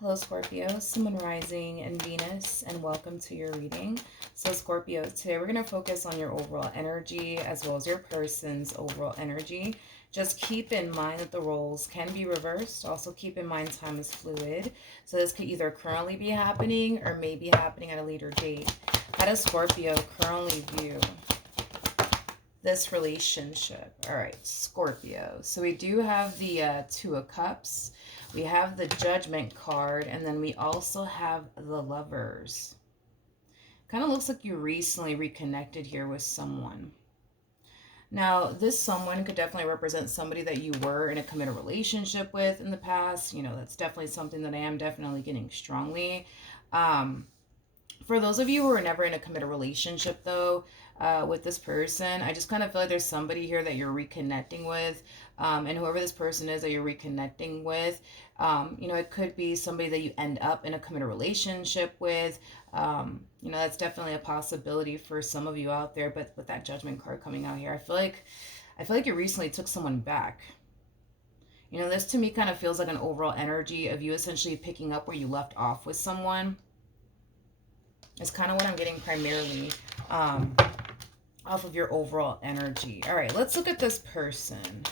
Hello Scorpio, Sun, Moon, Rising, and Venus, and welcome to your reading. So Scorpio, today we're going to focus on your overall energy as well as your person's overall energy. Just keep in mind that the roles can be reversed. Also keep in mind time is fluid. So this could either currently be happening or may be happening at a later date. How does Scorpio currently view this relationship? All right, Scorpio. So we do have the Two of Cups. We have the Judgment card, and then we also have the Lovers. Kind of looks like you recently reconnected here with someone. Now, this someone could definitely represent somebody that you were in a committed relationship with in the past. You know, that's definitely something that I am definitely getting strongly. For those of you who are never in a committed relationship, though, with this person, I just kind of feel like there's somebody here that you're reconnecting with. And whoever this person is that you're reconnecting with, you know, it could be somebody that you end up in a committed relationship with. You know, that's definitely a possibility for some of you out there. But with that Judgment card coming out here, I feel like you recently took someone back. You know, this to me kind of feels like an overall energy of you essentially picking up where you left off with someone. It's kind of what I'm getting primarily off of your overall energy. All right, let's look at this person.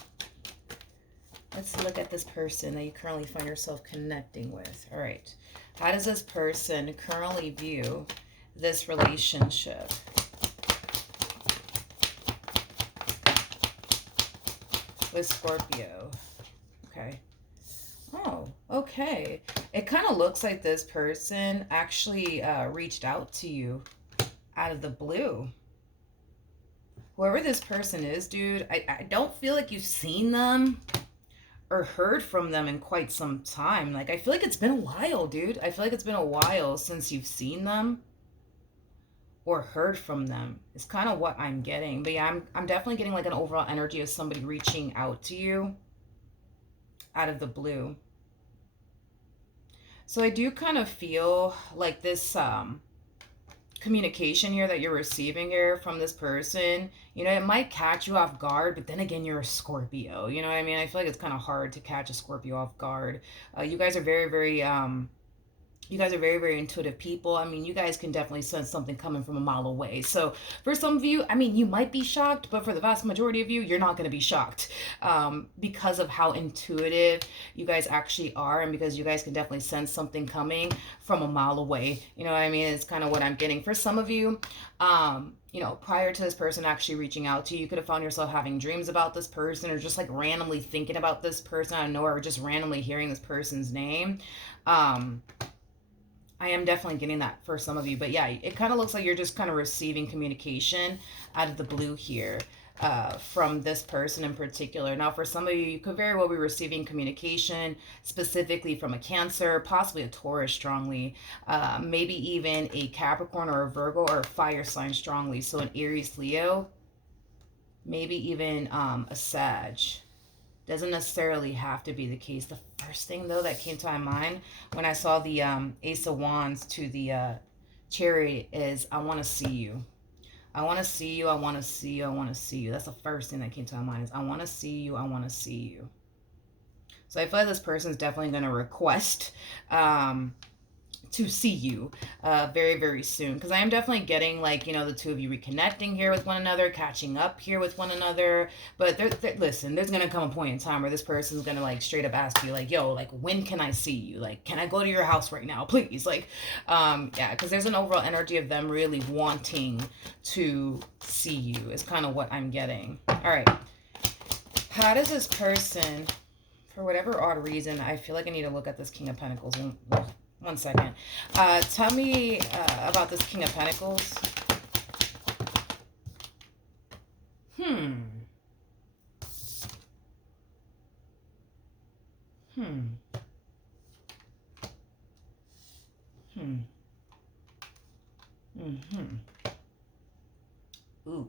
Let's look at this person that you currently find yourself connecting with. All right, how does this person currently view this relationship? With Scorpio. Okay. Oh, okay. It kind of looks like this person actually reached out to you out of the blue. Whoever this person is, dude, I don't feel like you've seen them or heard from them in quite some time. Like, I feel like it's been a while, dude. I feel like it's been a while since you've seen them or heard from them. It's kind of what I'm getting. But yeah, I'm definitely getting like an overall energy of somebody reaching out to you out of the blue. So I do kind of feel like this communication here that you're receiving here from this person, you know, it might catch you off guard, but then again, you're a Scorpio. You know what I mean? I feel like it's kind of hard to catch a Scorpio off guard. You guys are very intuitive people. I mean, you guys can definitely sense something coming from a mile away. So for some of you, I mean, you might be shocked, but for the vast majority of you, you're not going to be shocked because of how intuitive you guys actually are, and because you guys can definitely sense something coming from a mile away. You know what I mean? It's kind of what I'm getting. For some of you, you know, prior to this person actually reaching out to you, you could have found yourself having dreams about this person, or just like randomly thinking about this person out of nowhere, or just randomly hearing this person's name. I am definitely getting that for some of you. But yeah, it kind of looks like you're just kind of receiving communication out of the blue here from this person in particular. Now, for some of you, you could very well be receiving communication specifically from a Cancer, possibly a Taurus strongly, maybe even a Capricorn or a Virgo or a fire sign strongly. So an Aries, Leo, maybe even a Sag. Doesn't necessarily have to be the case. The first thing, though, that came to my mind when I saw the Ace of Wands to the Chariot is, I want to see you. I want to see you. I want to see you. I want to see you. That's the first thing that came to my mind is, I want to see you. I want to see you. So I feel like this person is definitely going to request to see you very, very soon. Because I am definitely getting, like, you know, the two of you reconnecting here with one another, catching up here with one another. But listen, there's going to come a point in time where this person's going to, like, straight up ask you, like, yo, like, when can I see you? Like, can I go to your house right now, please? Like, yeah, because there's an overall energy of them really wanting to see you is kind of what I'm getting. All right. How does this person, for whatever odd reason, I feel like I need to look at this King of Pentacles. One second. Tell me about this King of Pentacles. Hmm. Ooh.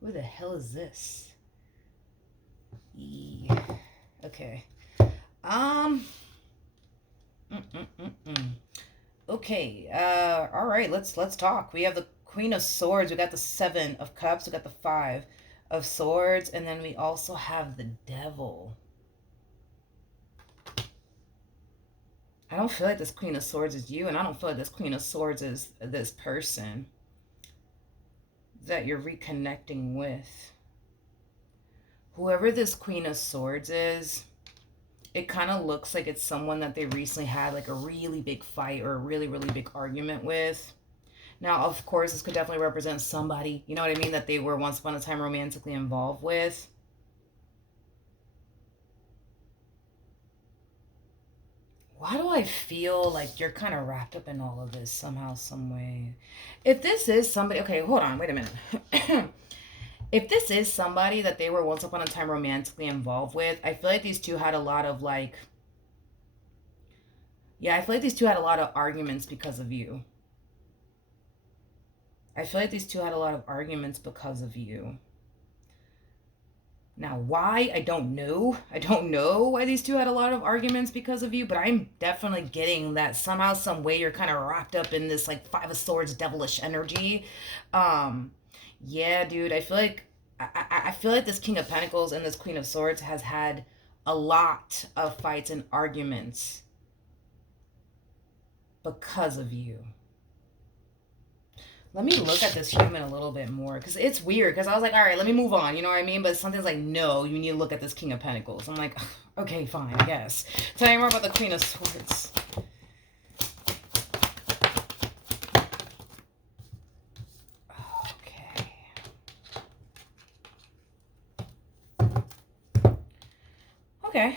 Who the hell is this? Okay. Okay. All right. Let's talk. We have the Queen of Swords. We got the Seven of Cups. We got the Five of Swords, and then we also have the Devil. I don't feel like this Queen of Swords is you, and I don't feel like this Queen of Swords is this person that you're reconnecting with. Whoever this Queen of Swords is, it kind of looks like it's someone that they recently had like a really big fight or a really, really big argument with. Now, of course, this could definitely represent somebody, you know what I mean, that they were once upon a time romantically involved with. Why do I feel like you're kind of wrapped up in all of this somehow, some way? If this is somebody, okay, hold on, wait a minute. If this is somebody that they were once upon a time romantically involved with, I feel like these two had a lot of like, yeah, I feel like these two had a lot of arguments because of you. I feel like these two had a lot of arguments because of you. Now, why? I don't know. I don't know why these two had a lot of arguments because of you, but I'm definitely getting that somehow, some way you're kind of wrapped up in this like Five of Swords devilish energy. Um, yeah, dude, I feel like I feel like this King of Pentacles and this Queen of Swords has had a lot of fights and arguments because of you. Let me look at this human a little bit more, because it's weird, because I was like, all right, let me move on, you know what I mean? But something's like, no, you need to look at this King of Pentacles. I'm like, okay, fine, I guess. Tell me more about the Queen of Swords. Okay. Okay.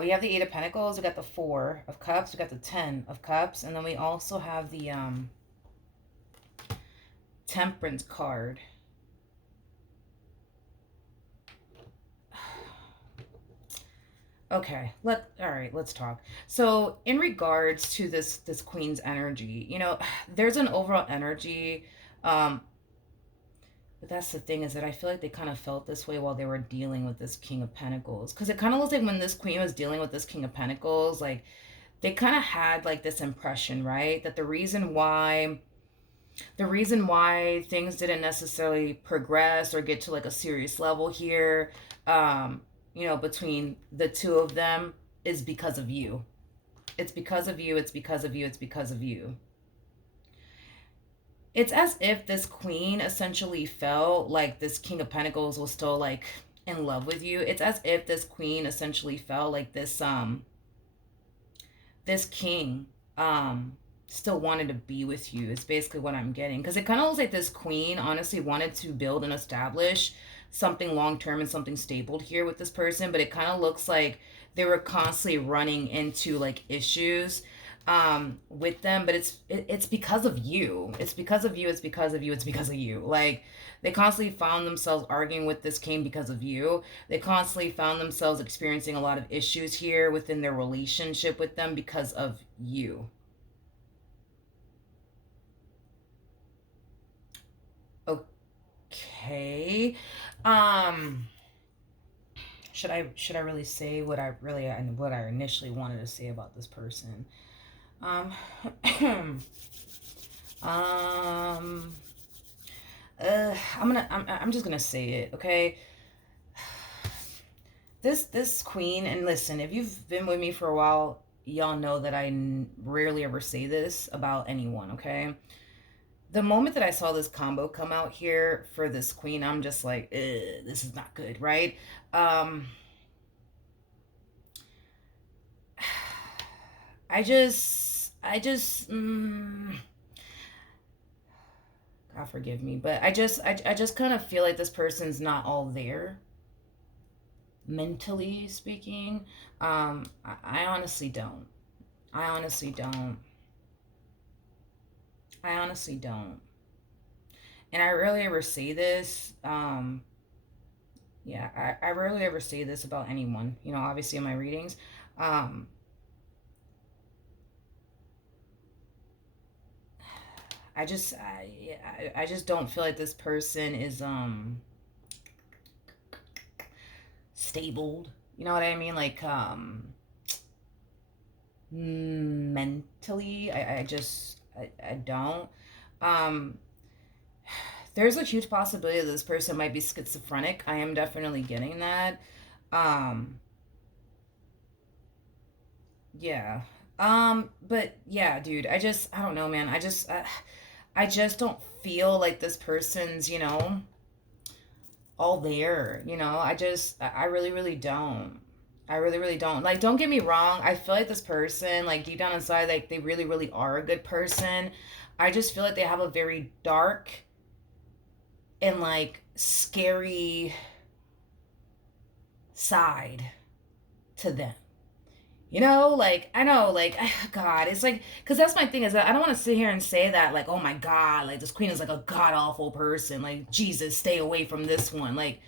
We have the Eight of Pentacles, we got the Four of Cups, we got the Ten of Cups, and then we also have the Temperance card. Okay, all right, let's talk. So in regards to this Queen's energy, you know, there's an overall energy, um, but that's the thing, is that I feel like they kind of felt this way while they were dealing with this King of Pentacles. Because it kind of looks like when this Queen was dealing with this King of Pentacles, like they kind of had like this impression, right? That the reason why things didn't necessarily progress or get to like a serious level here, you know, between the two of them, is because of you. It's because of you, it's because of you, it's because of you. It's as if this Queen essentially felt like this King of Pentacles was still like in love with you. It's as if this Queen essentially felt like this king still wanted to be with you. It's basically what I'm getting, because it kind of looks like this Queen honestly wanted to build and establish something long-term and something stable here with this person, but it kind of looks like they were constantly running into like issues with them. But it's because of you, it's because of you, it's because of you, it's because of you. Like, they constantly found themselves arguing with this king because of you. They constantly found themselves experiencing a lot of issues here within their relationship with them because of you. Okay. Um should I really say what I initially wanted to say about this person? Um um I'm just gonna say it, okay? This Queen, and listen, if you've been with me for a while, y'all know that I rarely ever say this about anyone, okay? The moment that I saw this combo come out here for this Queen, I'm just like, this is not good, right? Um, God forgive me, but I just kind of feel like this person's not all there, mentally speaking. I honestly don't. I honestly don't. I honestly don't. And I rarely ever say this. Yeah, I rarely ever say this about anyone, you know, obviously in my readings. Um, I just don't feel like this person is stable. You know what I mean? Like mentally, I don't. Um, there's a huge possibility that this person might be schizophrenic. I am definitely getting that. Um, yeah. But yeah, dude, I don't know, man. I just don't feel like this person's, all there, I really, really don't. I really, really don't. Like, don't get me wrong. I feel like this person, like, deep down inside, like, they really, really are a good person. I just feel like they have a very dark and, like, scary side to them. Like, I know, like, God, it's like, because that's my thing is that I don't want to sit here and say that, like, oh my God, like, this queen is like a god awful person. Like, Jesus, stay away from this one. Like,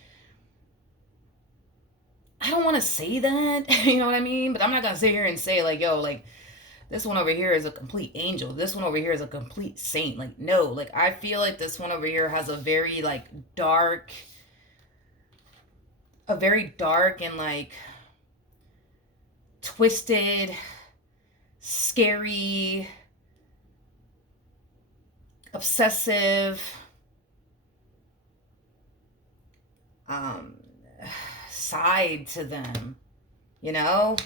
I don't want to say that, you know what I mean? But I'm not going to sit here and say, like, yo, like, this one over here is a complete angel. This one over here is a complete saint. Like, no, like, I feel like this one over here has a very dark and, like, twisted, scary, obsessive, um, side to them. You know?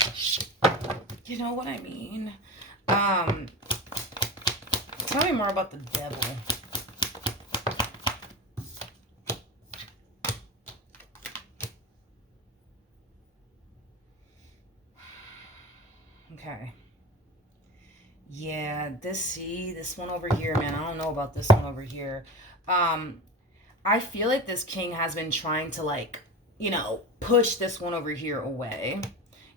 You know what I mean? Um, Tell me more about the devil. Okay. Yeah, this one over here, man. I don't know about this one over here. Um, I feel like this king has been trying to, like, push this one over here away.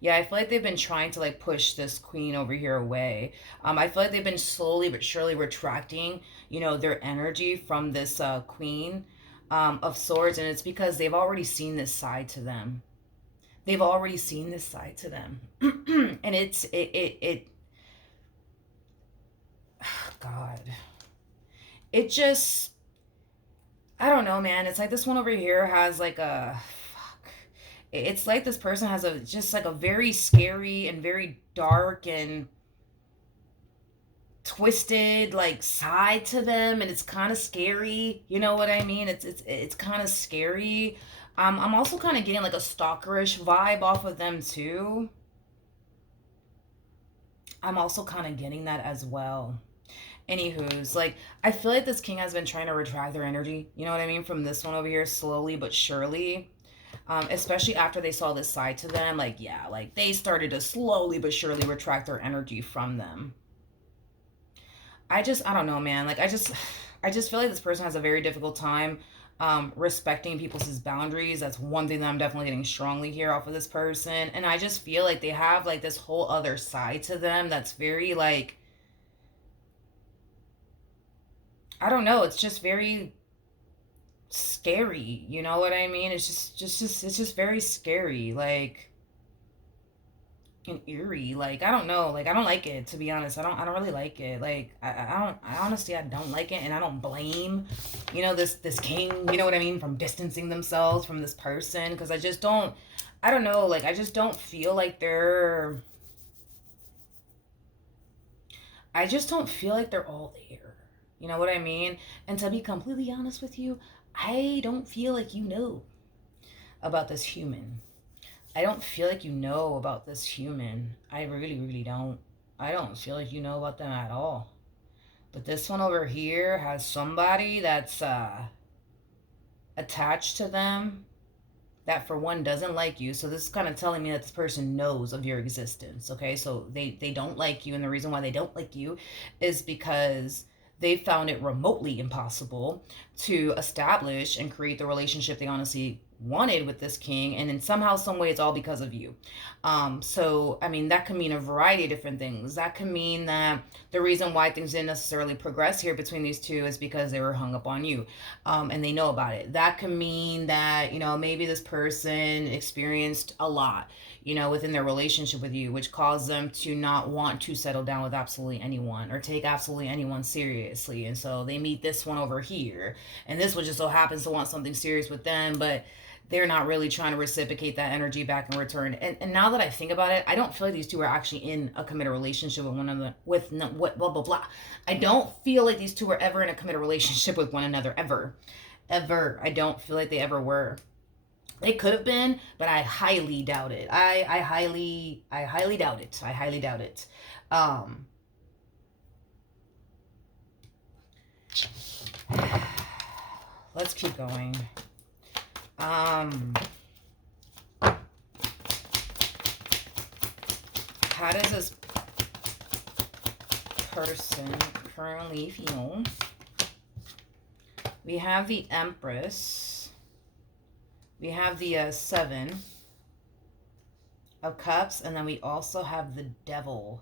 Yeah, I feel like they've been trying to, like, push this queen over here away. I feel like they've been slowly but surely retracting, their energy from this queen of swords, and it's because they've already seen this side to them. They've already seen this side to them, and God, it just, I don't know, man. It's like this one over here has like a fuck. It's like this person has a just like a very scary and very dark and twisted like side to them, and it's kind of scary. You know what I mean? It's kind of scary. I'm also kind of getting like a stalkerish vibe off of them too. I'm also kind of getting that as well. Anywho's, like, I feel like this king has been trying to retract their energy, you know what I mean, from this one over here, slowly but surely. Especially after they saw this side to them, like, yeah, like, they started to slowly but surely retract their energy from them. I don't know, man. Like, I just feel like this person has a very difficult time respecting people's boundaries. That's one thing that I'm definitely getting strongly here off of this person. And I just feel like they have, like, this whole other side to them that's very, like, I don't know. It's just very scary. You know what I mean? It's just very scary. Like, and eerie. Like, I don't know. Like, I don't like it, to be honest. I don't really like it. Like, I honestly, I don't like it. And I don't blame, this king, you know what I mean? From distancing themselves from this person. Cause I don't know. Like, I just don't feel like I just don't feel like they're all there. You know what I mean? And to be completely honest with you, I don't feel like you know about this human. I don't feel like you know about this human. I really, really don't. I don't feel like you know about them at all. But this one over here has somebody that's attached to them that for one doesn't like you. So this is kind of telling me that this person knows of your existence. Okay, so they don't like you, and the reason why they don't like you is because they found it remotely impossible to establish and create the relationship they honestly wanted with this king, and in somehow some way it's all because of you. So I mean, that could mean a variety of different things. That could mean that the reason why things didn't necessarily progress here between these two is because they were hung up on you, and they know about it. That could mean that maybe this person experienced a lot within their relationship with you, which caused them to not want to settle down with absolutely anyone or take absolutely anyone seriously. And so they meet this one over here, and this one just so happens to want something serious with them, but they're not really trying to reciprocate that energy back in return. And now that I think about it, I don't feel like these two are actually in a committed relationship with one another. With no, what blah blah blah. I don't feel like these two were ever in a committed relationship with one another ever. I don't feel like they ever were. It could have been, but I highly doubt it. I highly doubt it. I highly doubt it. Um, let's keep going. How does this person currently feel? We have the Empress. We have the Seven of Cups, and then we also have the Devil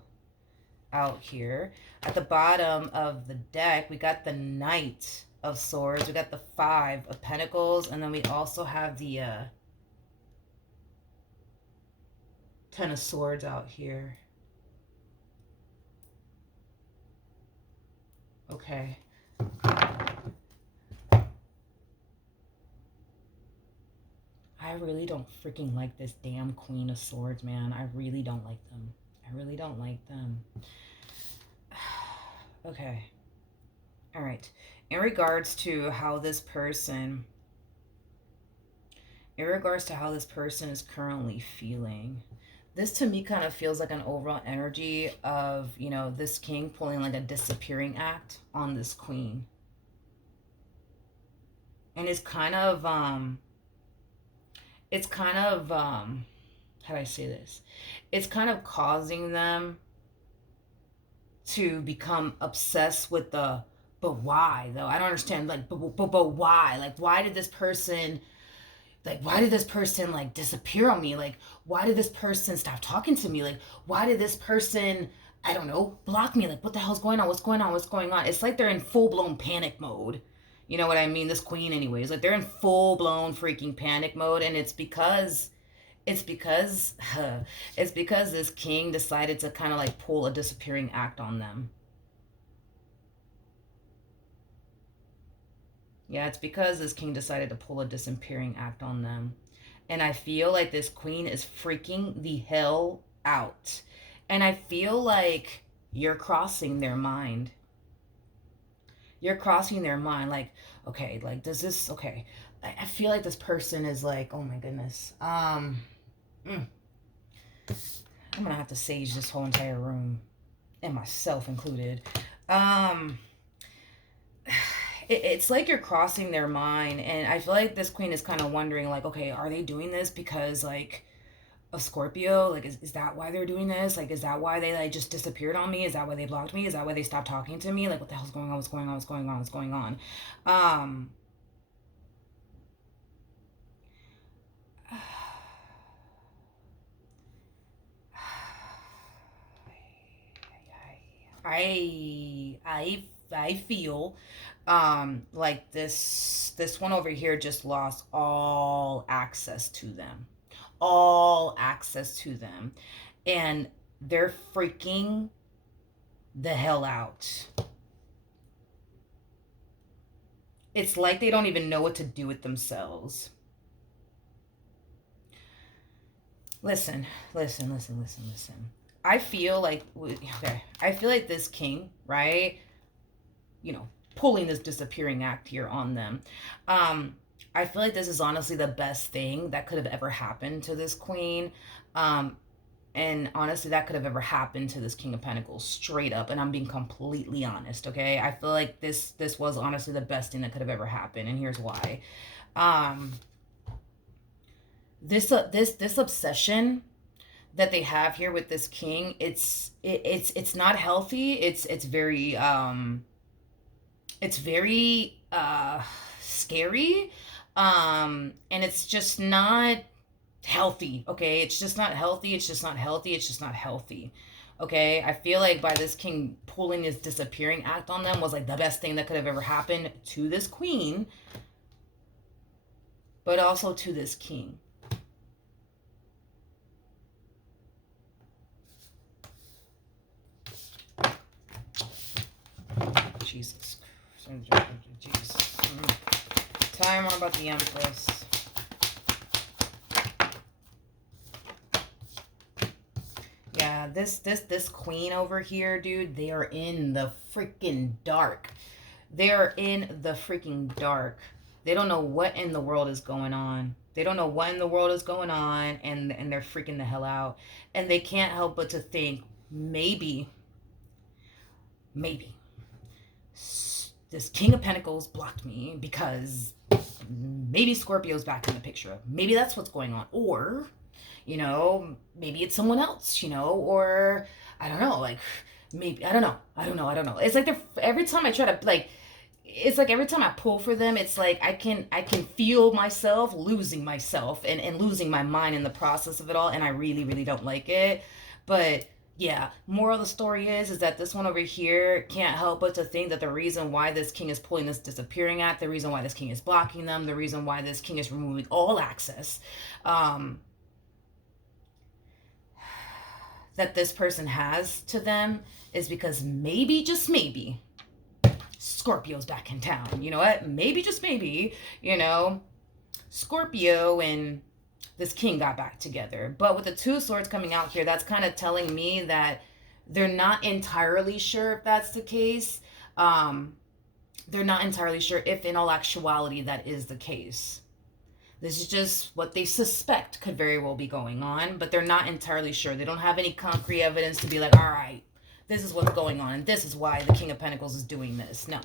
out here. At the bottom of the deck, we got the Knight of Swords. We got the Five of Pentacles, and then we also have the Ten of Swords out here. Okay. I really don't freaking like this damn Queen of Swords, man. I really don't like them. I really don't like them. Okay. All right. In regards to how this person is currently feeling, this to me kind of feels like an overall energy of, you know, this king pulling like a disappearing act on this queen. And it's kind of how do I say this? It's kind of causing them to become obsessed with the, but why though? I don't understand. Like, but why? Like, why did this person like disappear on me? Like, why did this person stop talking to me? Like, why did this person, I don't know, block me? Like, what the hell's going on? What's going on? What's going on? It's like they're in full-blown panic mode. You know what I mean? This queen anyways. Like, they're in full-blown freaking panic mode, and it's because it's because this king decided to kind of like pull a disappearing act on them. Yeah, it's because this king decided to pull a disappearing act on them. And I feel like this queen is freaking the hell out. And I feel like you're crossing their mind. You're crossing their mind. Like, okay, like, does this, okay. I feel like this person is like, oh my goodness. I'm gonna have to sage this whole entire room, and myself included. It's like you're crossing their mind, and I feel like this queen is kind of wondering, like, okay, are they doing this because like of Scorpio? Like, is that why they're doing this? Like, is that why they like just disappeared on me? Is that why they blocked me? Is that why they stopped talking to me? Like, what the hell's going on? What's going on? What's going on? What's going on? Um, I feel like this one over here just lost all access to them. All access to them. And they're freaking the hell out. It's like they don't even know what to do with themselves. Listen. I feel like, okay, I feel like this king, right? You know, pulling this disappearing act here on them. I feel like this is honestly the best thing that could have ever happened to this queen. And honestly, that could have ever happened to this King of Pentacles, straight up. And I'm being completely honest, okay? I feel like this was honestly the best thing that could have ever happened, and here's why. This obsession that they have here with this king, it's not healthy. It's very scary, and it's just not healthy. Okay, it's just not healthy. Okay, I feel like by this king pulling his disappearing act on them was like the best thing that could have ever happened to this queen, but also to this king. Jesus. Tell me more about the Empress. Yeah, this queen over here, dude, they are in the freaking dark. They are in the freaking dark. They don't know what in the world is going on. They don't know what in the world is going on, and they're freaking the hell out. And they can't help but to think, maybe this King of Pentacles blocked me because maybe Scorpio's back in the picture. Maybe that's what's going on. Or, maybe it's someone else, or I don't know, like maybe, I don't know. It's like every time I try to it's like every time I pull for them, it's like I can feel myself losing myself and losing my mind in the process of it all, and I really, really don't like it. But yeah, moral of the story is that this one over here can't help but to think that the reason why this king is pulling this disappearing act, the reason why this king is blocking them, the reason why this king is removing all access, that this person has to them is because maybe, just maybe, Scorpio's back in town. You know what? Maybe, just maybe, Scorpio and this king got back together. But with the Two of Swords coming out here, that's kind of telling me that they're not entirely sure if that's the case. They're not entirely sure if in all actuality that is the case. This is just what they suspect could very well be going on, but they're not entirely sure. They don't have any concrete evidence to be like, all right, this is what's going on, and this is why the King of Pentacles is doing this. No,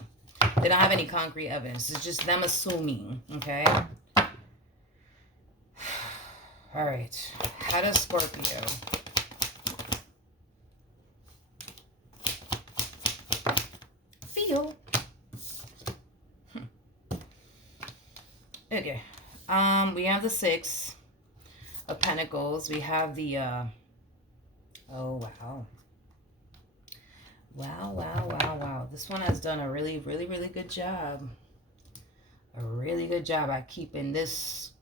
they don't have any concrete evidence. It's just them assuming, okay? All right, how does Scorpio feel? Okay, we have the Six of Pentacles. We have the, oh, wow. Wow. This one has done a really, really, really good job. A really good job at keeping this,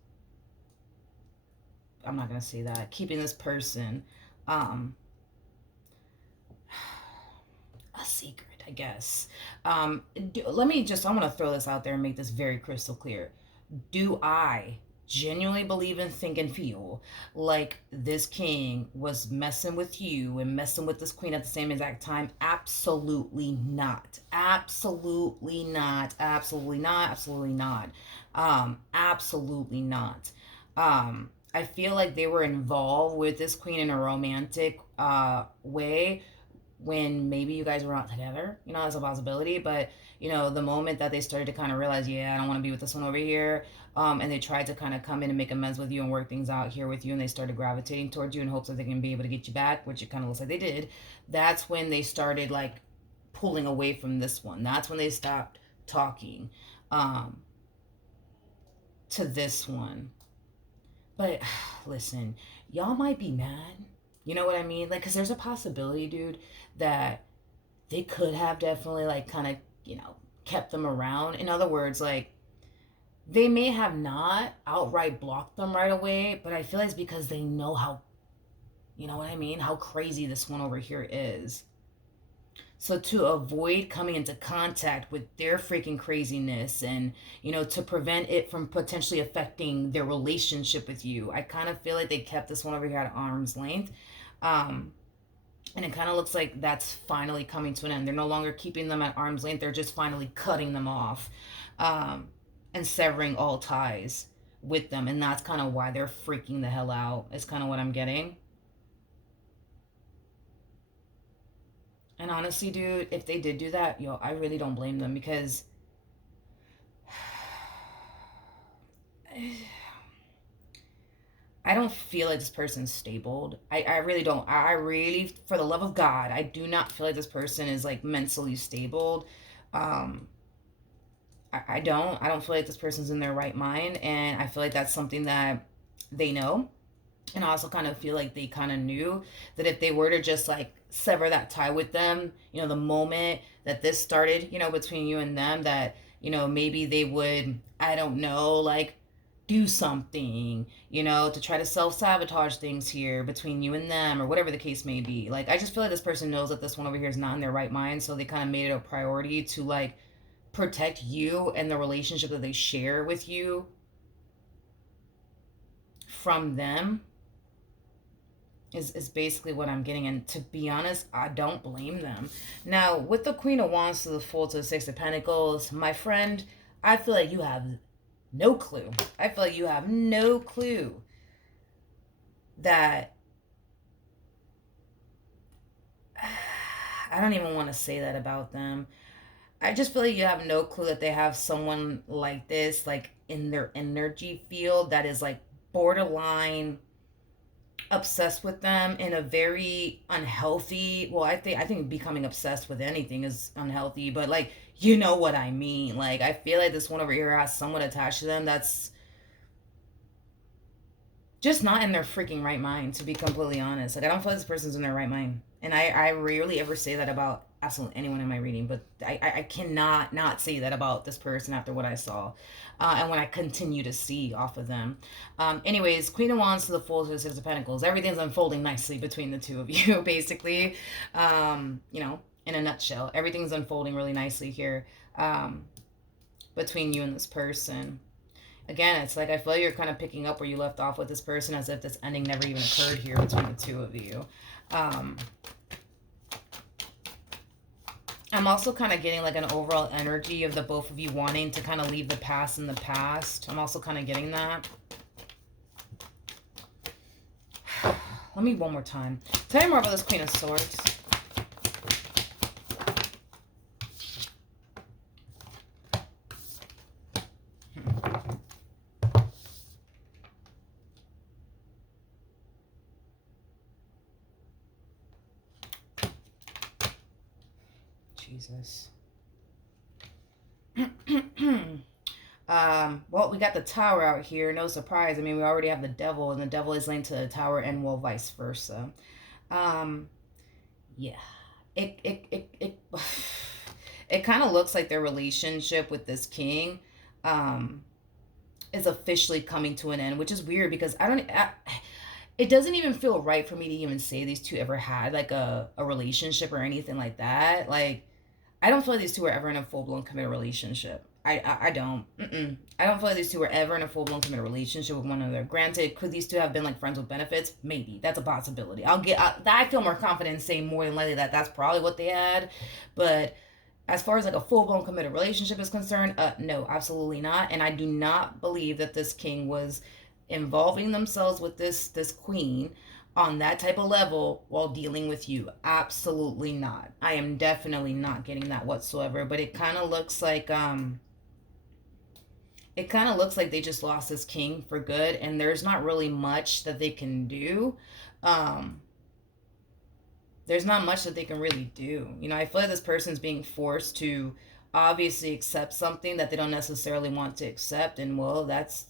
I'm not going to say that, keeping this person a secret, I guess. I want to throw this out there and make this very crystal clear. Do I genuinely believe and think and feel like this king was messing with you and messing with this queen at the same exact time? Absolutely not. Absolutely not. Absolutely not. Absolutely not. Absolutely not. I feel like they were involved with this queen in a romantic way when maybe you guys were not together. That's a possibility. But the moment that they started to kind of realize, yeah, I don't want to be with this one over here, and they tried to kind of come in and make amends with you and work things out here with you, and they started gravitating towards you in hopes that they can be able to get you back, which it kind of looks like they did. That's when they started like pulling away from this one. That's when they stopped talking to this one. But listen, y'all might be mad. You know what I mean? Like, because there's a possibility, dude, that they could have definitely like kind of, kept them around. In other words, like, they may have not outright blocked them right away, but I feel like it's because they know how, how crazy this one over here is. So to avoid coming into contact with their freaking craziness and, to prevent it from potentially affecting their relationship with you, I kind of feel like they kept this one over here at arm's length. And it kind of looks like that's finally coming to an end. They're no longer keeping them at arm's length. They're just finally cutting them off and severing all ties with them. And that's kind of why they're freaking the hell out. It's kind of what I'm getting. And honestly, dude, if they did do that, I really don't blame them, because I don't feel like this person's stable. I really don't. I really, for the love of God, I do not feel like this person is like mentally stable. I don't feel like this person's in their right mind, and I feel like that's something that they know. And I also kind of feel like they kind of knew that if they were to just like sever that tie with them, the moment that this started, between you and them, that, maybe they would, I don't know, like do something, to try to self-sabotage things here between you and them, or whatever the case may be. Like, I just feel like this person knows that this one over here is not in their right mind. So they kind of made it a priority to like protect you and the relationship that they share with you from them. Is basically what I'm getting. And to be honest, I don't blame them. Now, with the Queen of Wands to the Fool to the Six of Pentacles, my friend, I feel like you have no clue. I feel like you have no clue that I don't even want to say that about them. I just feel like you have no clue that they have someone like this, like in their energy field, that is like borderline obsessed with them in a very unhealthy, well, I think becoming obsessed with anything is unhealthy, but like, you know what I mean. Like, I feel like this one over here has someone attached to them that's just not in their freaking right mind, to be completely honest. Like, I don't feel like this person's in their right mind. And I rarely ever say that about absolutely anyone in my reading, but I cannot not say that about this person after what I saw. And when I continue to see off of them. Anyways, Queen of Wands to the Fool to the Six of Pentacles. Everything's unfolding nicely between the two of you, basically. In a nutshell, everything's unfolding really nicely here between you and this person. Again, it's like I feel like you're kind of picking up where you left off with this person, as if this ending never even occurred here between the two of you. I'm also kind of getting like an overall energy of the both of you wanting to kind of leave the past in the past. I'm also kind of getting that. Let me one more time. Tell me more about this Queen of Swords. Jesus. Well, we got the Tower out here. No surprise. I mean, we already have the Devil, and the Devil is linked to the Tower, and well, vice versa. Yeah. It it kind of looks like their relationship with this king is officially coming to an end, which is weird because it doesn't even feel right for me to even say these two ever had like a relationship or anything like that. Like, I don't feel like these two were ever in a full-blown committed relationship. I don't. I don't feel like these two were ever in a full-blown committed relationship with one another. Granted, could these two have been like friends with benefits? Maybe. That's a possibility. I feel more confident in saying more than likely that that's probably what they had. But as far as like a full-blown committed relationship is concerned, no, absolutely not. And I do not believe that this king was involving themselves with this queen on that type of level while dealing with you. Absolutely not. I am definitely not getting that whatsoever. But it kind of looks like they just lost this king for good, and there's not really much that they can do. There's not much that they can really do. I feel like this person's being forced to obviously accept something that they don't necessarily want to accept, and well, it's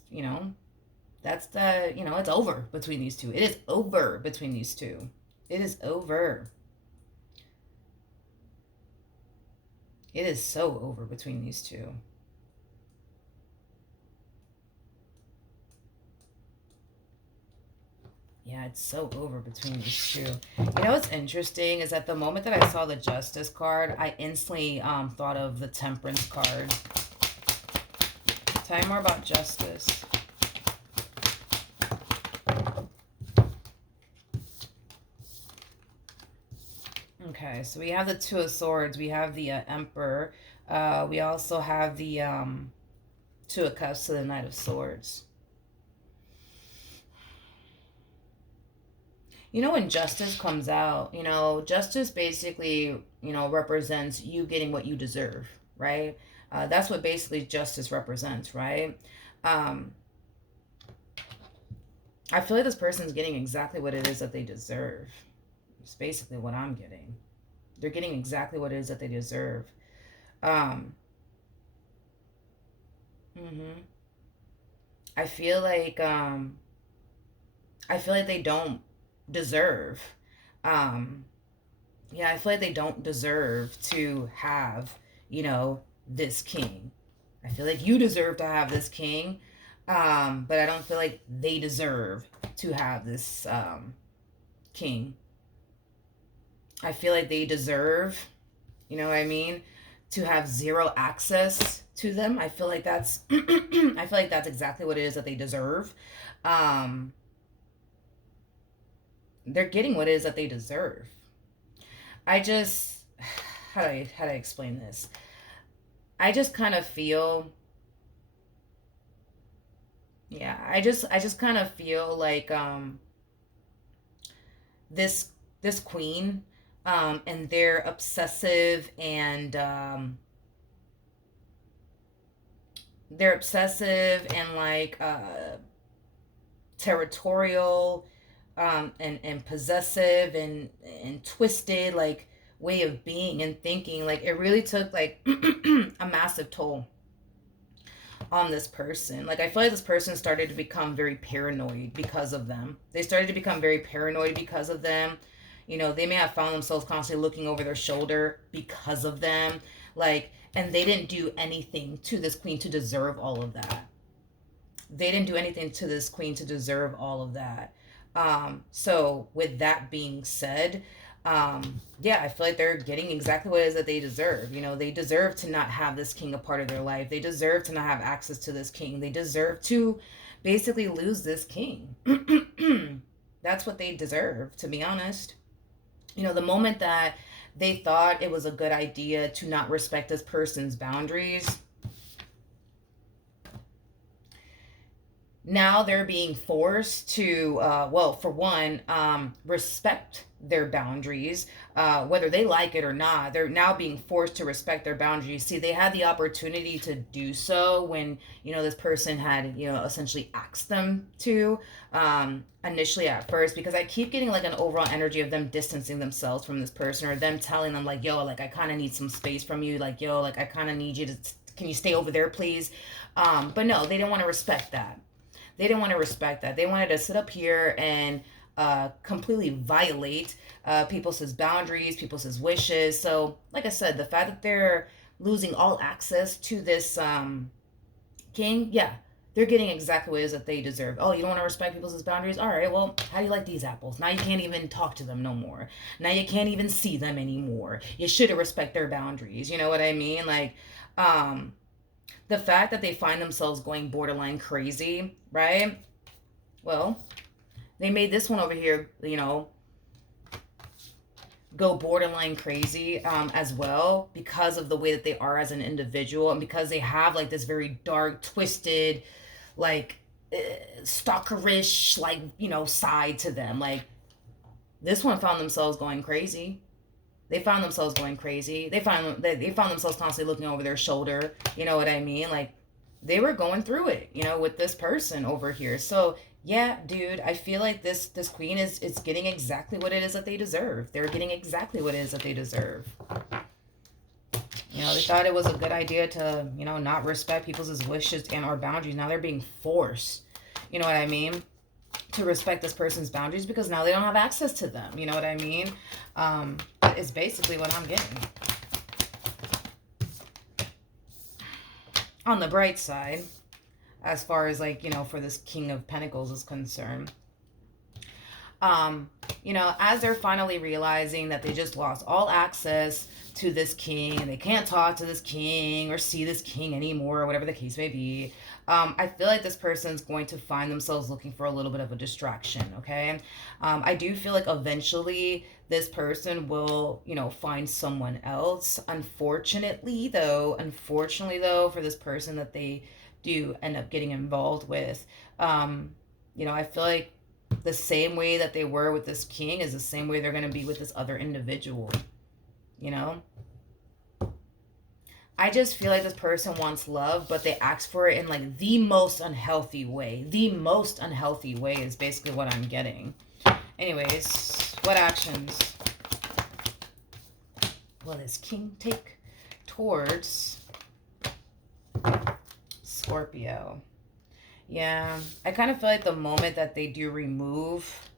over between these two. It is over between these two. It is over. It is so over between these two. Yeah, it's so over between these two. What's interesting is that the moment that I saw the Justice card, I instantly thought of the Temperance card. Tell me more about Justice. Okay, so we have the Two of Swords. We have the Emperor. We also have the Two of Cups to the Knight of Swords. When justice comes out, justice basically, represents you getting what you deserve, right? That's what basically justice represents, right? I feel like this person's getting exactly what it is that they deserve. It's basically what I'm getting. They're getting exactly what it is that they deserve. I feel like they don't deserve. I feel like they don't deserve to have, this king. I feel like you deserve to have this king, but I don't feel like they deserve to have this king. I feel like they deserve, you know what I mean, to have zero access to them. I feel like that's I feel like that's exactly what it is that they deserve. They're getting what it is that they deserve. I just how do I explain this? I just kind of feel Yeah, I just kind of feel like this this queen and they're obsessive and like territorial and possessive and twisted like way of being and thinking. Like it really took like a massive toll on this person. Like I feel like this person started to become very paranoid because of them. They started to become very paranoid because of them. You know, they may have found themselves constantly looking over their shoulder because of them. Like, and they didn't do anything to this queen to deserve all of that. They didn't do anything to this queen to deserve all of that. So with that being said, yeah, I feel like they're getting exactly what it is that they deserve. You know, they deserve to not have this king a part of their life. They deserve to not have access to this king. They deserve to basically lose this king. That's what they deserve, to be honest. You know, the moment that they thought it was a good idea to not respect this person's boundaries, now they're being forced to well, for one, respect their boundaries, whether they like it or not. They're now being forced to respect their boundaries. See, they had the opportunity to do so when, you know, this person had, you know, essentially asked them to, initially at first, because I keep getting like an overall energy of them distancing themselves from this person, or them telling them like, yo, like I kind of need some space from you, like, yo, like I kind of need you to, can you stay over there please? But no, they didn't want to respect that. They didn't want to respect that. They wanted to sit up here and completely violate people's boundaries, people's wishes. So, like I said, the fact that they're losing all access to this king, yeah, they're getting exactly what it is that they deserve. Oh, you don't want to respect people's boundaries? All right, well, how do you like these apples? Now you can't even talk to them no more. Now you can't even see them anymore. You should respect their boundaries. You know what I mean? Like, um, the fact that they find themselves going borderline crazy, right? Well, they made this one over here, you know, go borderline crazy as well because of the way that they are as an individual, and because they have like this very dark, twisted, like stalkerish, like, you know, side to them. Like this one found themselves going crazy. They found themselves going crazy. They found themselves constantly looking over their shoulder. You know what I mean? Like they were going through it, you know, with this person over here. So yeah, dude, I feel like this queen is getting exactly what it is that they deserve. They're getting exactly what it is that they deserve. You know, they thought it was a good idea to, you know, not respect people's wishes and or boundaries. Now they're being forced. You know what I mean? To respect this person's boundaries because now they don't have access to them. You know what I mean? It's basically what I'm getting. On the bright side, as far as like, you know, for this King of Pentacles is concerned, you know, as they're finally realizing that they just lost all access to this king and they can't talk to this king or see this king anymore or whatever the case may be, I feel like this person's going to find themselves looking for a little bit of a distraction, okay? I do feel like eventually this person will, you know, find someone else. Unfortunately though, for this person that they do end up getting involved with, you know, I feel like the same way that they were with this king is the same way they're going to be with this other individual, you know? I just feel like this person wants love, but they ask for it in like the most unhealthy way. The most unhealthy way is basically what I'm getting. Anyways, what actions will this king take towards Scorpio? Yeah, I kind of feel like the moment that they do remove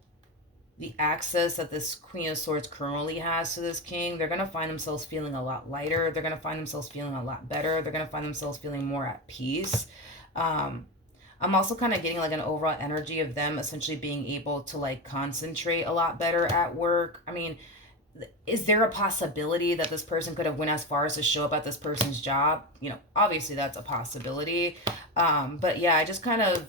the access that this Queen of Swords currently has to this king, they're going to find themselves feeling a lot lighter. They're going to find themselves feeling a lot better. They're going to find themselves feeling more at peace. I'm also kind of getting like an overall energy of them essentially being able to like concentrate a lot better at work. I mean, is there a possibility that this person could have went as far as to show up at this person's job? You know, obviously that's a possibility. But yeah, I just kind of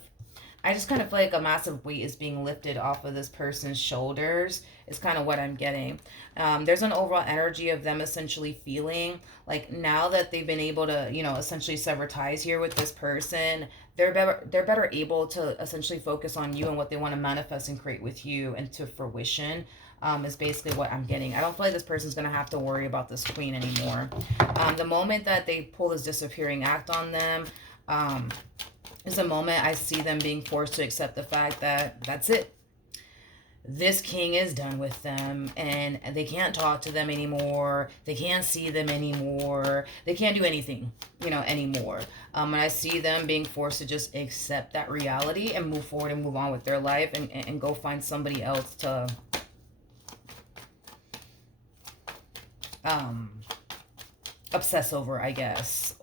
I just kind of feel like a massive weight is being lifted off of this person's shoulders, is kind of what I'm getting. There's an overall energy of them essentially feeling like now that they've been able to, essentially sever ties here with this person, they're better able to essentially focus on you and what they want to manifest and create with you into fruition. Is basically what I'm getting. I don't feel like this person's going to have to worry about this queen anymore. The moment that they pull this disappearing act on them, is the moment I see them being forced to accept the fact that that's it. This king is done with them and they can't talk to them anymore. They can't see them anymore. They can't do anything, anymore. And I see them being forced to just accept that reality and move forward and move on with their life and go find somebody else to obsess over, I guess,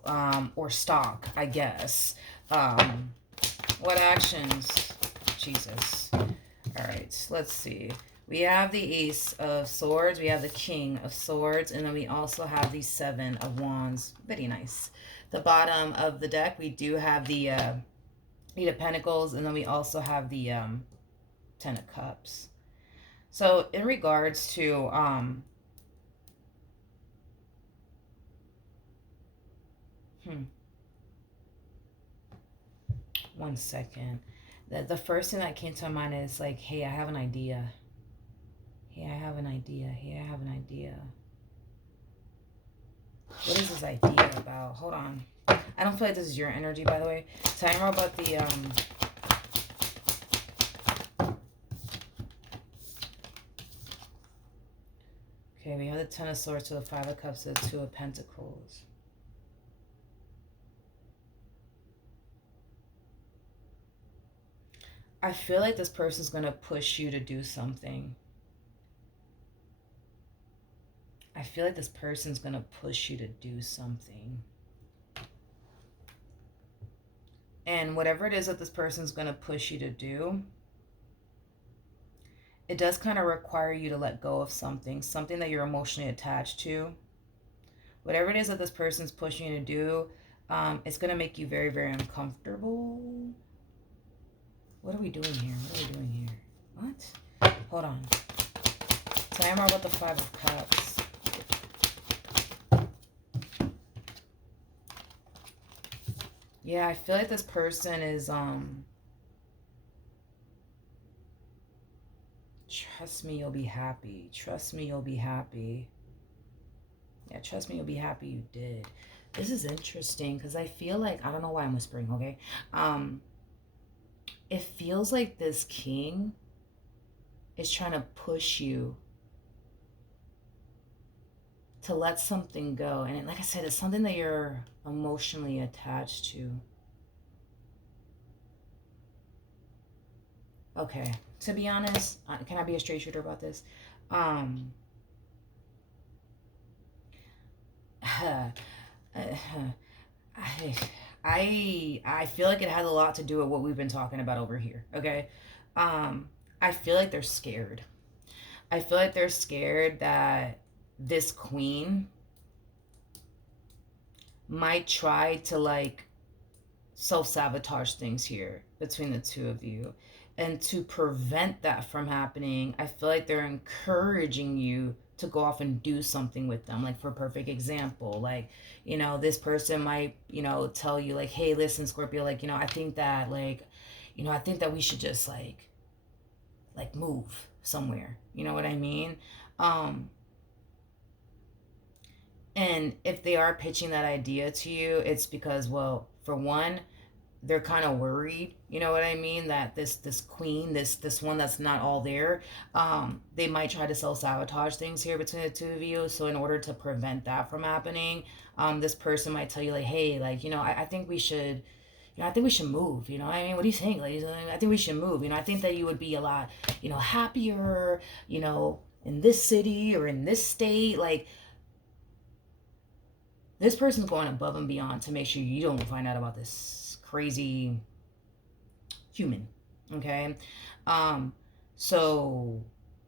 or stalk, I guess. What actions? Jesus. All right, let's see. We have the Ace of Swords, we have the King of Swords, and then we also have the Seven of Wands. Very nice. The bottom of the deck, we do have the Eight of Pentacles, and then we also have the Ten of Cups. So in regards to one second. The first thing that came to mind is like, hey, I have an idea. Hey, I have an idea. Hey, I have an idea. What is this idea about? Hold on. I don't feel like this is your energy, by the way. Tell me more about the okay, we have the Ten of Swords to the Five of Cups to the Two of Pentacles. I feel like this person's going to push you to do something. I feel like this person's going to push you to do something. And whatever it is that this person's going to push you to do, it does kind of require you to let go of something that you're emotionally attached to. Whatever it is that this person's pushing you to do, it's going to make you very, very uncomfortable. What are we doing here? What are we doing here? What? Hold on. Tell me more about the Five of Cups. Yeah, I feel like this person is, trust me, you'll be happy. Trust me, you'll be happy. Yeah, trust me, you'll be happy you did. This is interesting because I feel like, I don't know why I'm whispering, okay? It feels like this king is trying to push you to let something go. And like I said, it's something that you're emotionally attached to. Okay, to be honest, can I be a straight shooter about this? I feel like it has a lot to do with what we've been talking about over here, okay? I feel like they're scared. I feel like they're scared that this queen might try to like self-sabotage things here between the two of you. And to prevent that from happening, I feel like they're encouraging you to go off and do something with them. Like, for a perfect example, like, this person might, tell you like, hey, listen, Scorpio, like, I think that like, I think that we should just like move somewhere. You know what I mean? And if they are pitching that idea to you, it's because, well, for one, they're kind of worried, you know what I mean, that this queen, this one that's not all there, they might try to self-sabotage things here between the two of you. So in order to prevent that from happening, this person might tell you like, hey, like, I think we should, I think we should move, I mean, what do you think, ladies? I think we should move, I think that you would be a lot, happier, in this city or in this state. Like, this person's going above and beyond to make sure you don't find out about this crazy human, okay? So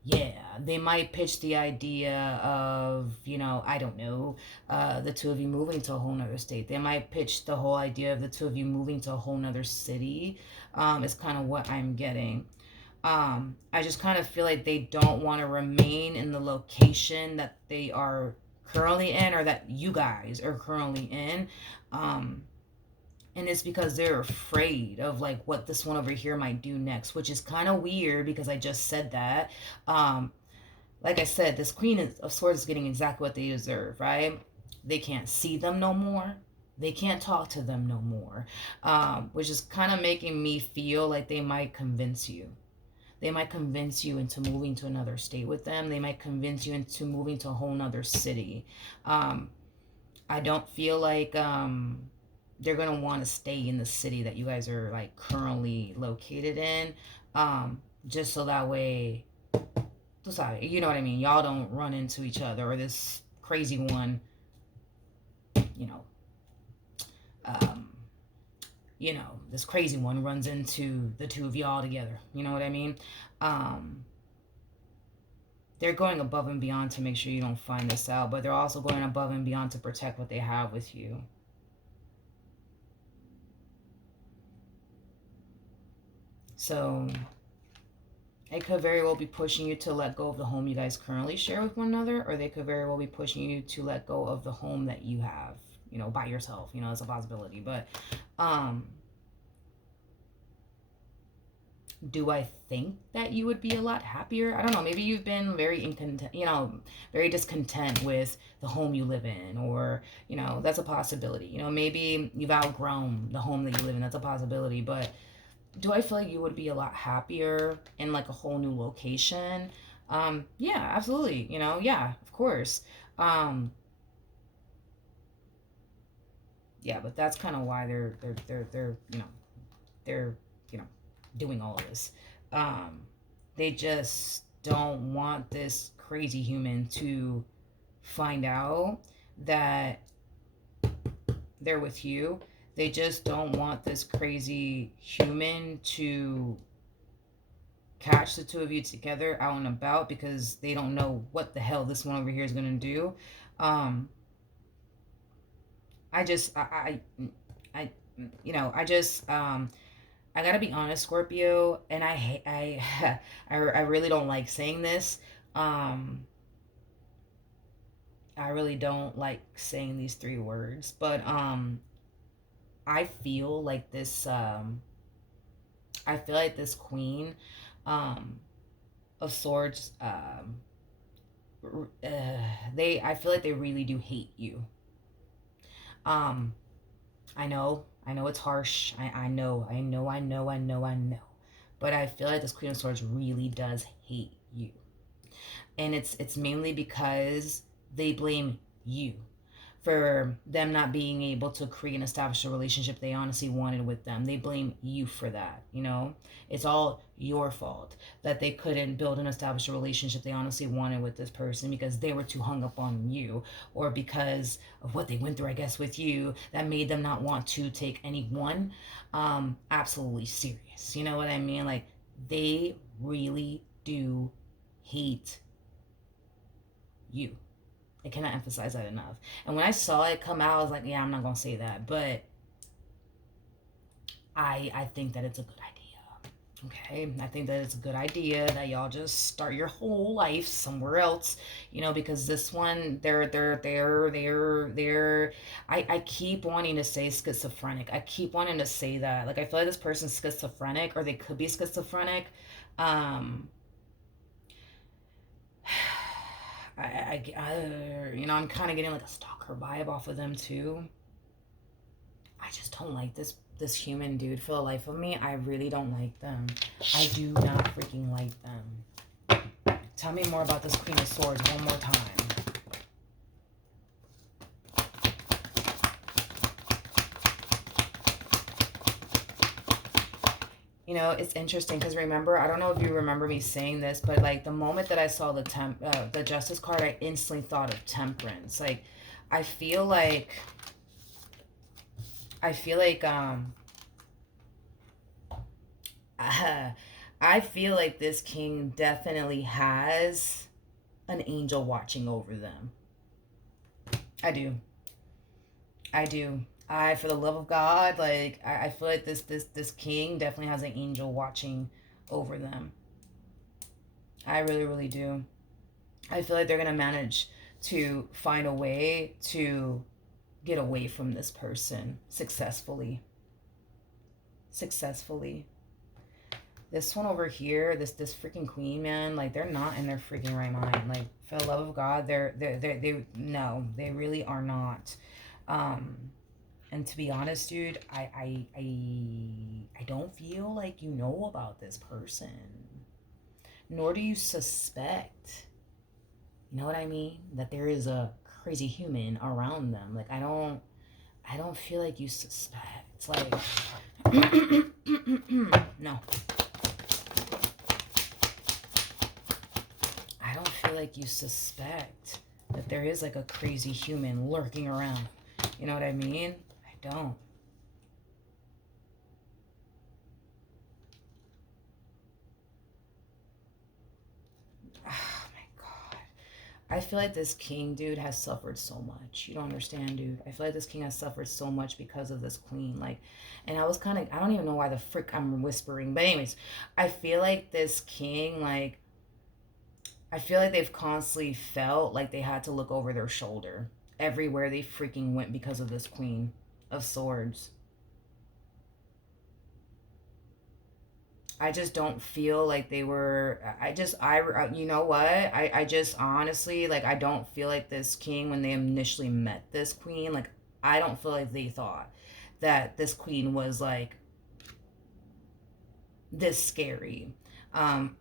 yeah, they might pitch the idea of, I don't know, the two of you moving to a whole nother state. They might pitch the whole idea of the two of you moving to a whole nother city. Is kind of what I'm getting. I just kind of feel like they don't want to remain in the location that they are currently in, or that you guys are currently in. Um, and it's because they're afraid of like what this one over here might do next, which is kind of weird because I just said that. Um, like I said, this of swords is getting exactly what they deserve, right? They can't see them no more. They can't talk to them no more, which is kind of making me feel like they might convince you. They might convince you into moving to another state with them. They might convince you into moving to a whole nother city. Um, I don't feel like they're gonna want to stay in the city that you guys are like currently located in, just so that way, you know what I mean. Y'all don't run into each other, or this crazy one, you know, um, this crazy one runs into the two of y'all together. You know what I mean? Um, they're going above and beyond to make sure you don't find this out, but they're also going above and beyond to protect what they have with you. So it could very well be pushing you to let go of the home you guys currently share with one another, or they could very well be pushing you to let go of the home that you have, by yourself. It's a possibility. But do I think that you would be a lot happier? I don't know. Maybe you've been very very discontent with the home you live in, or, that's a possibility. Maybe you've outgrown the home that you live in. That's a possibility. But do I feel like you would be a lot happier in like a whole new location? Yeah, absolutely. Yeah, of course. Yeah, but that's kind of why they're doing all of this. They just don't want this crazy human to find out that they're with you. They just don't want this crazy human to catch the two of you together out and about, because they don't know what the hell this one over here is going to do. Um, I just, I, I just, I gotta be honest, Scorpio, and I really don't like saying this. Um, I really don't like saying these three words, but I feel like this. I feel like this Queen, um, of Swords. I feel like they really do hate you. Um, I know it's harsh. I know. But I feel like this Queen of Swords really does hate you. And it's mainly because they blame you for them not being able to create and establish a relationship they honestly wanted with them. They blame you for that. It's all your fault that they couldn't build and establish a relationship they honestly wanted with this person, because they were too hung up on you, or because of what they went through, I guess, with you, that made them not want to take anyone absolutely serious. You know what I mean? Like, they really do hate you. I cannot emphasize that enough. And when I saw it come out, I was like, yeah, I'm not gonna say that, but I think that it's a good idea. Okay, I think that it's a good idea that y'all just start your whole life somewhere else, because this one, they're. I keep wanting to say schizophrenic. I keep wanting to say that. Like, I feel like this person's schizophrenic, or they could be schizophrenic. Um, I'm kind of getting like a stalker vibe off of them too. I just don't like this human dude for the life of me. I really don't like them. I do not freaking like them. Tell me more about this Queen of Swords one more time. It's interesting because, remember, I don't know if you remember me saying this, but like the moment that I saw the Justice card, I instantly thought of Temperance. Like, I feel like I I feel like this king definitely has an angel watching over them. I do. I do. For the love of God, like I feel like this king definitely has an angel watching over them. I really, really do. I feel like they're gonna manage to find a way to get away from this person successfully. Successfully. This one over here, this freaking queen, man, like they're not in their freaking right mind. Like for the love of God, they no, they really are not. Um, and to be honest, dude, I don't feel like you know about this person, nor do you suspect. You know what I mean? That there is a crazy human around them. Like I don't feel like you suspect. It's like no. I don't feel like you suspect that there is like a crazy human lurking around. You know what I mean? I don't. Oh my God. I feel like this king, dude, has suffered so much. You don't understand, dude. I feel like this king has suffered so much because of this queen. Like, and I was kind of, I don't even know why the frick I'm whispering. But anyways, I feel like this king, like, I feel like they've constantly felt like they had to look over their shoulder everywhere they freaking went because of this queen of swords. I just don't feel like they were. You know what? I just honestly, like, I don't feel like this king, when they initially met this queen, like, I don't feel like they thought that this queen was, like, this scary. Um,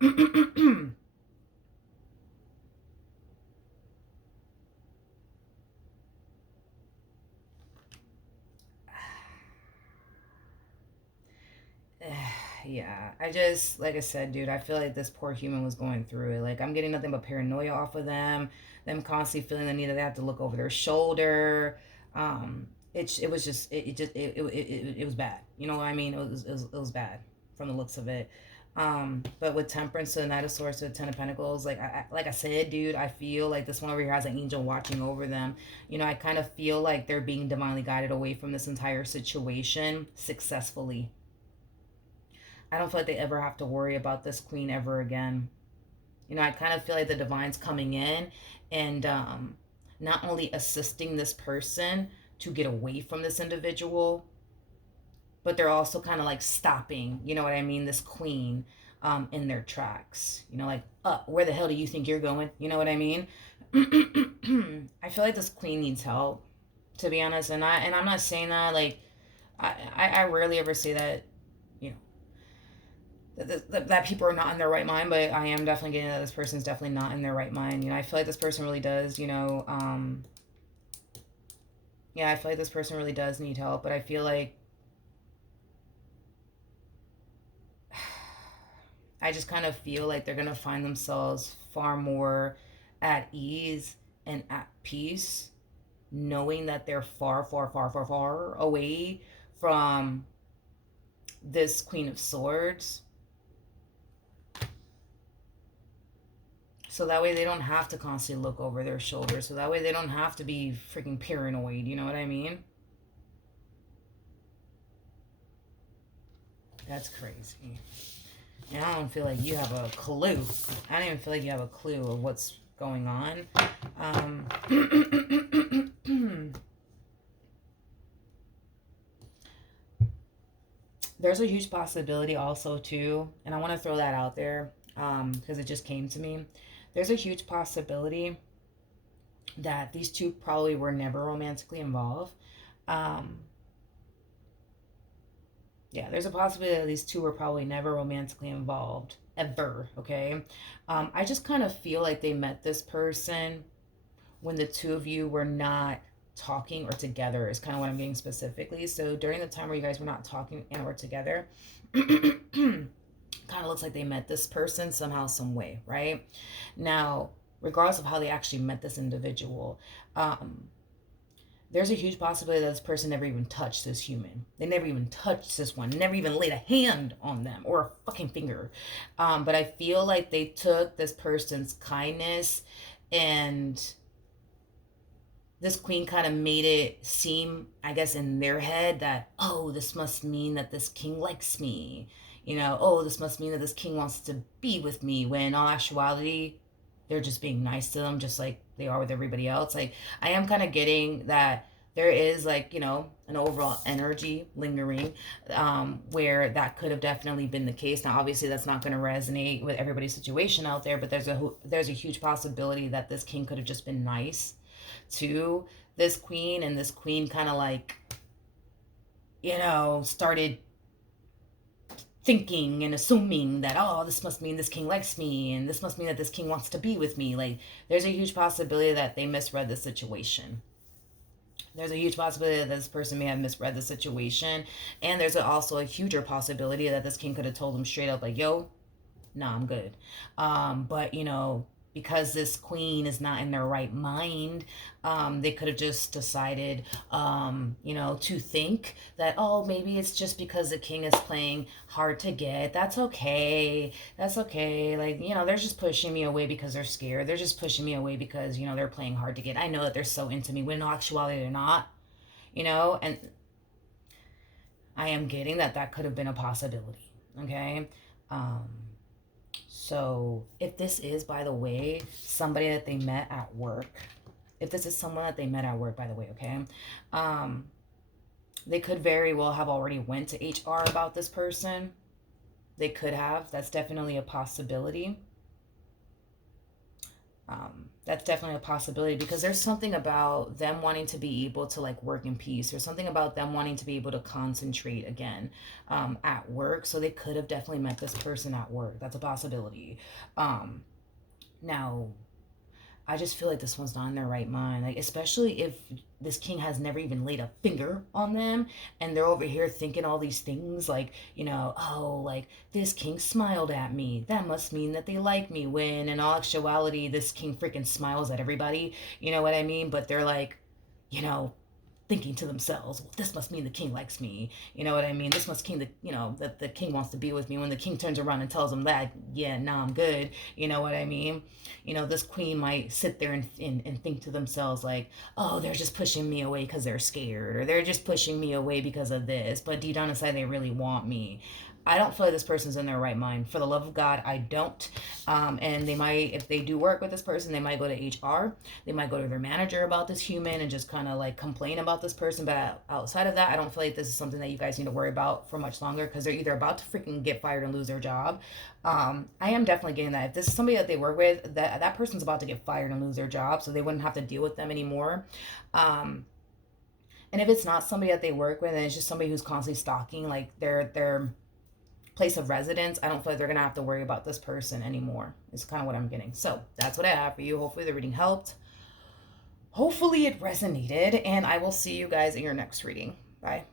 yeah, I just, like I said, dude, I feel like this poor human was going through it. Like, I'm getting nothing but paranoia off of them constantly feeling the need that they have to look over their shoulder. um it was just it was bad. You know what I mean? It was bad from the looks of it. But with temperance to the knight of swords to the ten of pentacles, like I said, dude, I feel like this one over here has an angel watching over them. You know, I kind of feel like they're being divinely guided away from this entire situation successfully. I don't feel like they ever have to worry about this queen ever again. You know, I kind of feel like the divine's coming in and not only assisting this person to get away from this individual, but they're also kind of like stopping, you know what I mean, this queen in their tracks. You know, like, where the hell do you think you're going? You know what I mean? I feel like this queen needs help, to be honest. And I'm not saying that like I rarely ever say that, you know, that people are not in their right mind, but I am definitely getting that this person's definitely not in their right mind. You know, I feel like this person really does, you know, yeah, I feel like this person really does need help, but I feel like I just kind of feel like they're gonna find themselves far more at ease and at peace, knowing that they're far, far, far, far, far away from this Queen of Swords. So that way they don't have to constantly look over their shoulder. So that way they don't have to be freaking paranoid. You know what I mean? That's crazy. And I don't feel like you have a clue. I don't even feel like you have a clue of what's going on. There's a huge possibility also too, and I want to throw that out there because it just came to me. There's a huge possibility that these two probably were never romantically involved. Um, yeah, there's a possibility that these two were probably never romantically involved ever. Okay, I just kind of feel like they met this person when the two of you were not talking or together, is kind of what I'm getting specifically. So during the time where you guys were not talking and were together, kind of looks like they met this person somehow, some way, right? Now, regardless of how they actually met this individual, there's a huge possibility that this person never even touched this human. They never even touched this one, never even laid a hand on them or a fucking finger. But I feel like they took this person's kindness, and this queen kind of made it seem, I guess, in their head that, oh, this must mean that this king likes me. You know, oh, this must mean that this king wants to be with me, when in all actuality, they're just being nice to them, just like they are with everybody else. Like, I am kind of getting that there is, like, you know, an overall energy lingering, where that could have definitely been the case. Now, obviously, that's not going to resonate with everybody's situation out there, but there's a huge possibility that this king could have just been nice to this queen, and this queen kind of like, you know, started thinking and assuming that, oh, this must mean this king likes me, and this must mean that this king wants to be with me. Like, there's a huge possibility that they misread the situation. There's a huge possibility that this person may have misread the situation, and there's also a huger possibility that this king could have told them straight up, like, yo, nah, I'm good. But, you know, because this queen is not in their right mind, they could have just decided, you know, to think that, oh, maybe it's just because the king is playing hard to get. That's okay. That's okay. Like, you know, they're just pushing me away because they're scared. They're just pushing me away because, you know, they're playing hard to get. I know that they're so into me, when in actuality they're not, you know, and I am getting that that could have been a possibility. Okay. So if this is, by the way, somebody that they met at work, if this is someone that they met at work, by the way, okay, they could very well have already went to HR about this person. They could have. That's definitely a possibility. That's definitely a possibility, because there's something about them wanting to be able to, like, work in peace. There's something about them wanting to be able to concentrate again, at work. So they could have definitely met this person at work. That's a possibility. Now, I just feel like this one's not in their right mind. Like, especially if this king has never even laid a finger on them, and they're over here thinking all these things, like, you know, oh, like, this king smiled at me, that must mean that they like me, when in all actuality, this king freaking smiles at everybody. You know what I mean? But they're like, you know, thinking to themselves, well, this must mean the king likes me. You know what I mean? This must mean, you know, that the king wants to be with me. When the king turns around and tells them that, yeah, nah, I'm good. You know what I mean? You know, this queen might sit there and think to themselves, like, oh, they're just pushing me away because they're scared, or they're just pushing me away because of this. But deep down inside, they really want me. I don't feel like this person's in their right mind. For the love of God, I don't. And they might, if they do work with this person, they might go to HR. They might go to their manager about this human and just kind of like complain about this person. But outside of that, I don't feel like this is something that you guys need to worry about for much longer, because they're either about to freaking get fired and lose their job. I am definitely getting that. If this is somebody that they work with, that person's about to get fired and lose their job, so they wouldn't have to deal with them anymore. And if it's not somebody that they work with, and it's just somebody who's constantly stalking, like, their place of residence, I don't feel like they're gonna have to worry about this person anymore. It's kind of what I'm getting. So that's what I have for you. Hopefully the reading helped. Hopefully it resonated, and I will see you guys in your next reading. Bye.